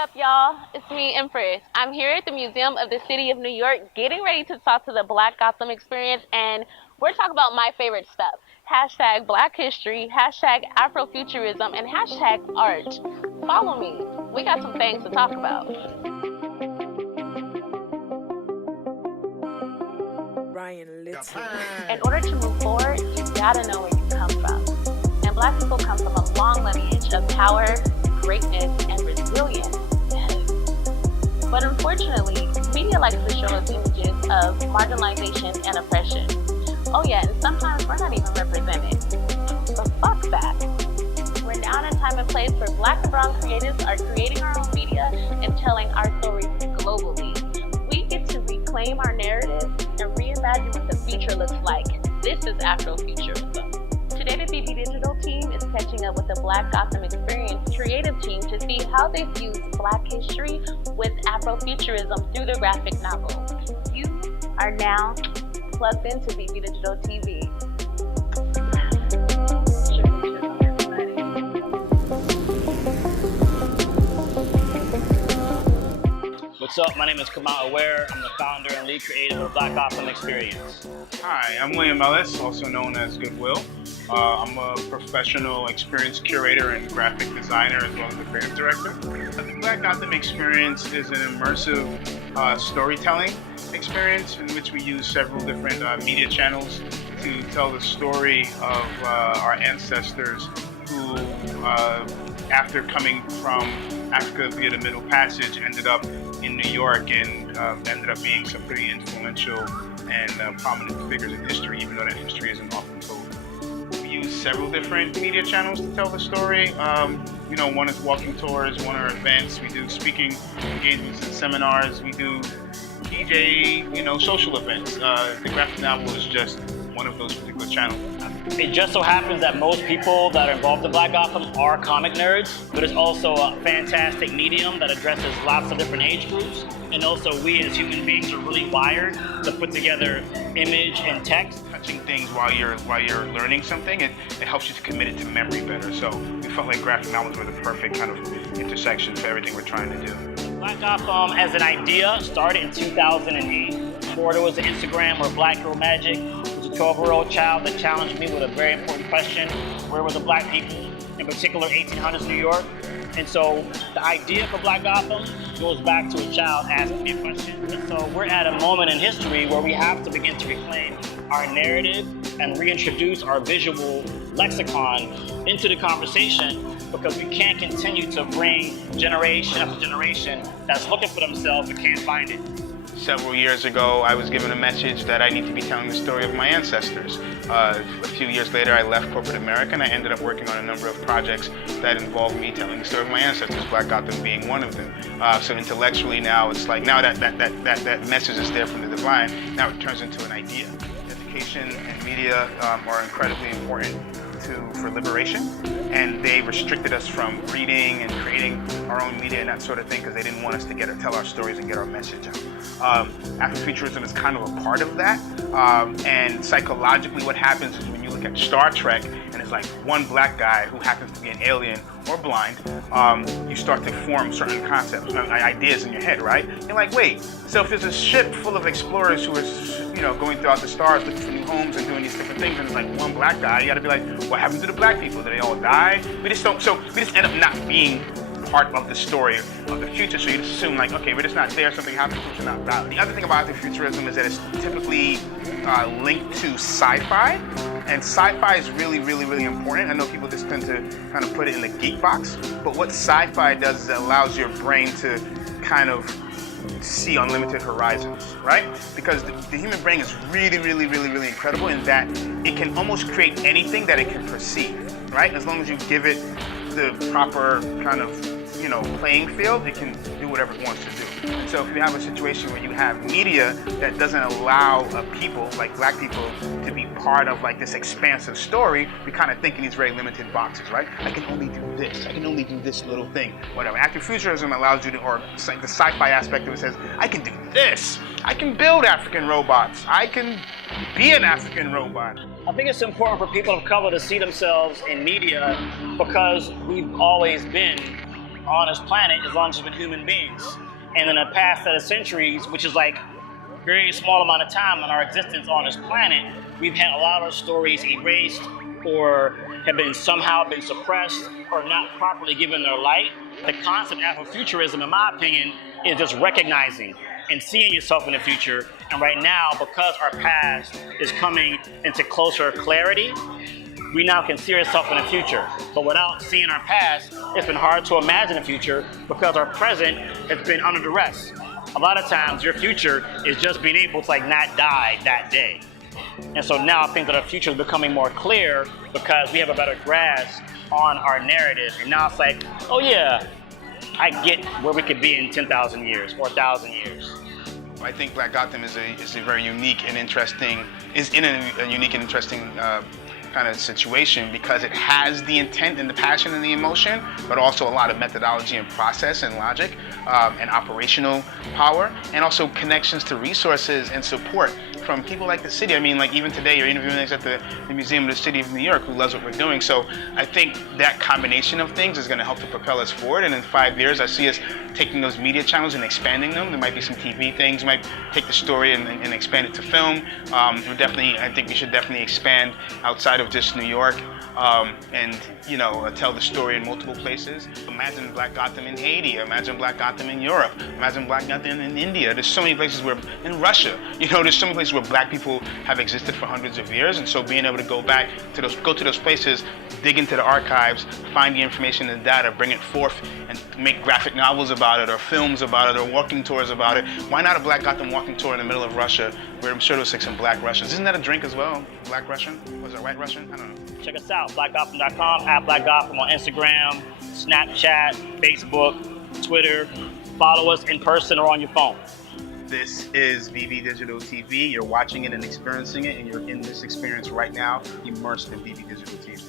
up, y'all? It's me, Empress. I'm here at the Museum of the City of New York getting ready to talk to the Black Gotham Experience, and we're talking about my favorite stuff. Hashtag Black History, hashtag afro-futurism, and hashtag art. Follow me. We got some things to talk about. In order to move forward, you gotta know where you come from. And Black people come from a long lineage of power, greatness, and resilience. But unfortunately, media likes to show us images of marginalization and oppression. Oh yeah, and sometimes we're not even represented. But fuck that. We're now in a time and place where Black and brown creatives are creating our own media and telling our stories globally. We get to reclaim our narrative and reimagine what the future looks like. This is afro-futurism. Today, the BBDigital team is catching up with the Black Gotham Experience creative team to see how they fuse Black history with afro-futurism through the graphic novel. You are now plugged into BBDigital TV. What's up? My name is Ahmed. I'm the founder and lead creative of Black Gotham Experience. Hi, I'm William Ellis, also known as Goodwill. I'm a professional experience curator and graphic designer as well as a creative director. The Black Gotham Experience is an immersive storytelling experience in which we use several different media channels to tell the story of our ancestors who, after coming from Africa via the Middle Passage, ended up in New York and ended up being some pretty influential and prominent figures in history, even though that history isn't often told. We use several different media channels to tell the story. One is walking tours, one are events. We do speaking engagements and seminars. We do DJ, social events. The graphic novel is just one of those particular channels. It just so happens that most people that are involved in Black Gotham are comic nerds, but it's also a fantastic medium that addresses lots of different age groups. And also we as human beings are really wired to put together image and text. Touching things while you're learning something, it helps you to commit it to memory better. So we felt like graphic novels were the perfect kind of intersection for everything we're trying to do. Black Gotham as an idea started in 2008. Before there was an Instagram or Black Girl Magic, it was a 12-year-old child that challenged me with a very important question: where were the Black people, in particular 1800s New York? And so the idea for Black Gotham goes back to a child asking me a question. And so we're at a moment in history where we have to begin to reclaim our narrative and reintroduce our visual lexicon into the conversation, because we can't continue to bring generation after generation that's looking for themselves but can't find it. Several years ago, I was given a message that I need to be telling the story of my ancestors. A few years later, I left corporate America and I ended up working on a number of projects that involved me telling the story of my ancestors, Black Gotham being one of them. So intellectually now, it's like, now that message is there from the divine, now it turns into an idea. Education and media are incredibly important for liberation, and they restricted us from reading and creating our own media and that sort of thing because they didn't want us to tell our stories and get our message out. Afrofuturism is kind of a part of that, and psychologically what happens is when you look at Star Trek and it's like one Black guy who happens to be an alien or blind, you start to form certain concepts, ideas in your head, right? You're like, wait, so if there's a ship full of explorers who are going throughout the stars looking for new homes and doing these different things, and it's like one Black guy, you gotta be like, what happened to the Black people? Did they all die? We just end up not being part of the story of the future, so you just assume like, okay, we're just not there, something happens, which is not valid. The other thing about afrofuturism is that it's typically linked to sci-fi, and sci-fi is really, really, really important. I know people just tend to kind of put it in the geek box, but what sci-fi does is it allows your brain to kind of see unlimited horizons, right? Because the human brain is really, really, really, really incredible in that it can almost create anything that it can perceive, right? As long as you give it the proper kind of, playing field, it can do whatever it wants to do. And so if you have a situation where you have media that doesn't allow people, like Black people, to be part of like this expansive story, we kind of think in these very limited boxes, right? I can only do this. I can only do this little thing, whatever. Afrofuturism allows you to, or the sci-fi aspect of it says, I can do this. I can build African robots. I can be an African robot. I think it's important for people of color to see themselves in media because we've always been on this planet as long as there's been human beings. And in the past set of centuries, which is like a very small amount of time in our existence on this planet, we've had a lot of our stories erased or have been somehow been suppressed or not properly given their light. The concept of afro-futurism, in my opinion, is just recognizing and seeing yourself in the future. And right now, because our past is coming into closer clarity, we now can see ourselves in the future. But without seeing our past, it's been hard to imagine the future because our present has been under duress. A lot of times, your future is just being able to like not die that day. And so now I think that our future is becoming more clear because we have a better grasp on our narrative. And now it's like, oh yeah, I get where we could be in 10,000 years or 1,000 years. I think Black Gotham is a very unique and interesting, is in a unique and interesting kind of situation because it has the intent and the passion and the emotion, but also a lot of methodology and process and logic and operational power, and also connections to resources and support from people like the city. I mean, like even today, you're interviewing us at the Museum of the City of New York, who loves what we're doing. So I think that combination of things is going to help to propel us forward. And in 5 years, I see us taking those media channels and expanding them. There might be some TV things, might take the story and expand it to film. I think we should definitely expand outside of just New York and tell the story in multiple places. Imagine Black Gotham in Haiti. Imagine Black Gotham in Europe. Imagine Black Gotham in India. There's so many places in Russia. There's so many places where Black people have existed for hundreds of years, and so being able to go to those places, dig into the archives, find the information and data, bring it forth, and make graphic novels about it, or films about it, or walking tours about it. Why not a Black Gotham walking tour in the middle of Russia, where I'm sure there's like some Black Russians? Isn't that a drink as well? Black Russian? Was it White Russian? I don't know. Check us out, blackgotham.com, at Black Gotham on Instagram, Snapchat, Facebook, Twitter. Follow us in person or on your phone. This is BBDigital TV. You're watching it and experiencing it, and you're in this experience right now, immersed in BBDigital TV.